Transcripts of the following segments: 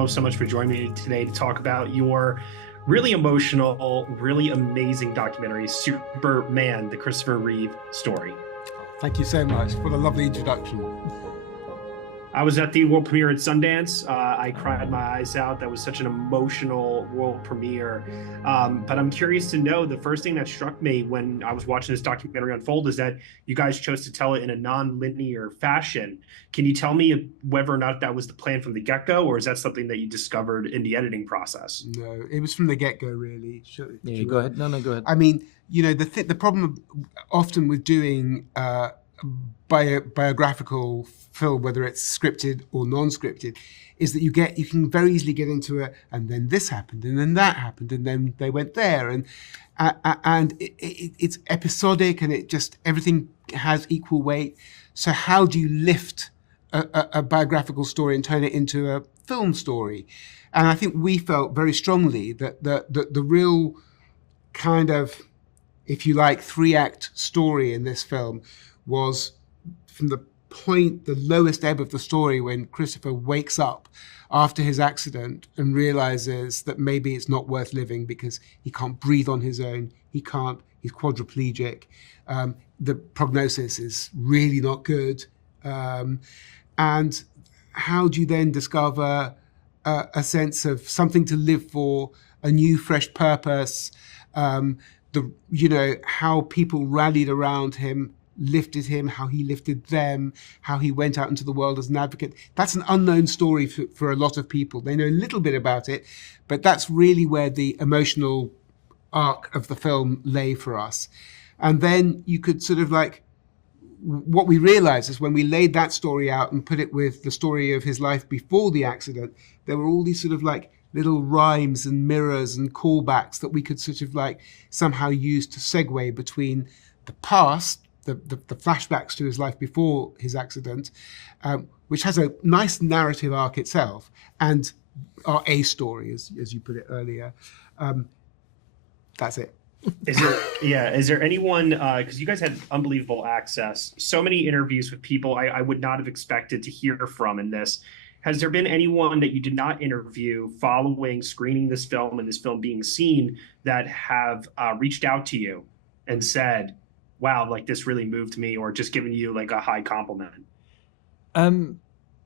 both so much for joining me today to talk about your really emotional, really amazing documentary, Superman, the Christopher Reeve story. Thank you so much for the lovely introduction. I was at the world premiere at Sundance. I cried my eyes out. That was such an emotional world premiere. But I'm curious to know, the first thing that struck me when I was watching this documentary unfold is that you guys chose to tell it in a non-linear fashion. Can you tell me whether or not that was the plan from the get-go, or is that something that you discovered in the editing process? No, it was from the get-go, really. Go ahead. No, go ahead. I mean, you know, the problem often with doing biographical film, whether it's scripted or non-scripted, is that you can very easily get into it, and then this happened, and then that happened, and then they went there, and it's episodic, and everything has equal weight. So how do you lift a biographical story and turn it into a film story? And I think we felt very strongly that the real kind of, if you like, 3-act story in this film was from the lowest ebb of the story, when Christopher wakes up after his accident and realizes that maybe it's not worth living because he can't breathe on his own. He's quadriplegic. The prognosis is really not good. And how do you then discover a sense of something to live for, a new, fresh purpose? How people rallied around him, lifted him, how he lifted them, how he went out into the world as an advocate. That's an unknown story for a lot of people. They know a little bit about it, but that's really where the emotional arc of the film lay for us. And then you could sort of like, what we realized is when we laid that story out and put it with the story of his life before the accident, there were all these sort of like little rhymes and mirrors and callbacks that we could sort of like somehow use to segue between the past, the flashbacks to his life before his accident, which has a nice narrative arc itself, and our A story, as you put it earlier. That's it. Is there anyone, because you guys had unbelievable access, so many interviews with people I would not have expected to hear from in this. Has there been anyone that you did not interview following screening this film and this film being seen that have reached out to you and said, wow, like this really moved me, or just given you like a high compliment?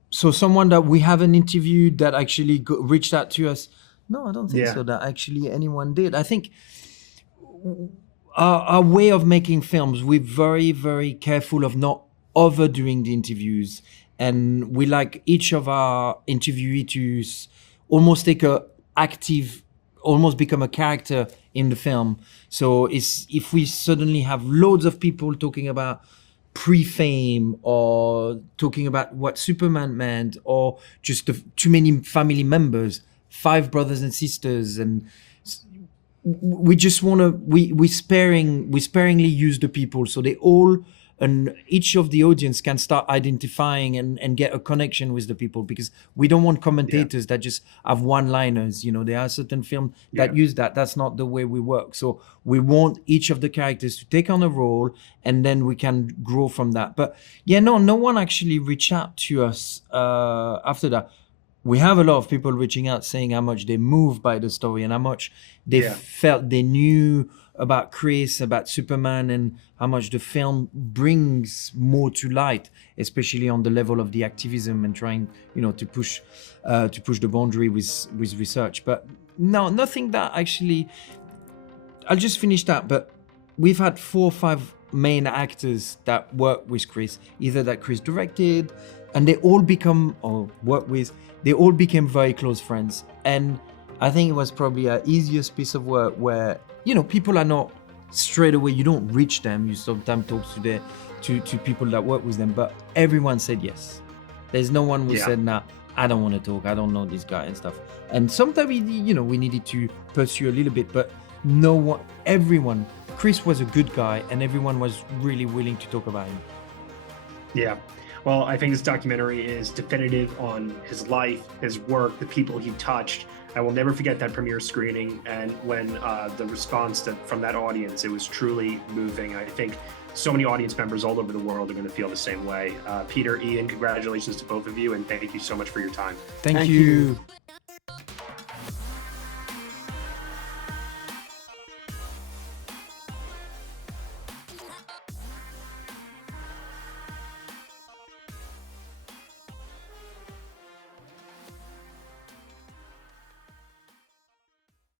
So someone that we haven't interviewed that actually reached out to us? No, I don't think so that actually anyone did. I think our way of making films, we're very, very careful of not overdoing the interviews. And we like each of our interviewee to almost take almost become a character in the film. So if we suddenly have loads of people talking about pre-fame, or talking about what Superman meant, or just too many family members, 5 brothers and sisters, and we just want to, we sparingly use the people, so they all, and each of the audience can start identifying and get a connection with the people, because we don't want commentators that just have one-liners. You know, there are certain films that use that. That's not the way we work. So we want each of the characters to take on a role, and then we can grow from that. But no one actually reached out to us after that. We have a lot of people reaching out saying how much they moved by the story and how much they felt they knew about Chris, about Superman, and how much the film brings more to light, especially on the level of the activism and trying, to push the boundary with research. But no, nothing that actually. I'll just finish that. But we've had 4 or 5 main actors that work with Chris, either that Chris directed, and they all they all became very close friends. And I think it was probably our easiest piece of work where, people are not straight away, you don't reach them, you sometimes talk to people that work with them, but everyone said yes. There's no one who said, nah, I don't want to talk, I don't know this guy and stuff. And sometimes we needed to pursue a little bit, but everyone, Chris was a good guy, and everyone was really willing to talk about him. Yeah. Well, I think this documentary is definitive on his life, his work, the people he touched. I will never forget that premiere screening, and when the response from that audience, it was truly moving. I think so many audience members all over the world are going to feel the same way. Peter, Ian, congratulations to both of you, and thank you so much for your time. Thank you.